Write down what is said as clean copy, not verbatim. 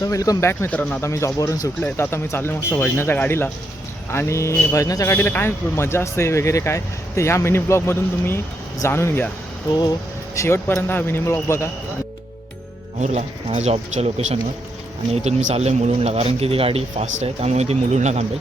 तर welcome back मित्रांनो. आता मी जॉबवरून सुटलो आहे, तर आता मी चाललो मस्त भजनाच्या गाडीला. आणि भजनाच्या गाडीला काय मजा असते वगैरे काय, ते ह्या मिनी ब्लॉगमधून तुम्ही जाणून घ्या. तो शेवटपर्यंत हा मिनी ब्लॉग बघा. अहूरला माझ्या जॉबच्या लोकेशनवर, आणि इथून मी चाललो आहे मुलुंडला, कारण की ती गाडी फास्ट आहे त्यामुळे ती मुलुंडला थांबेल.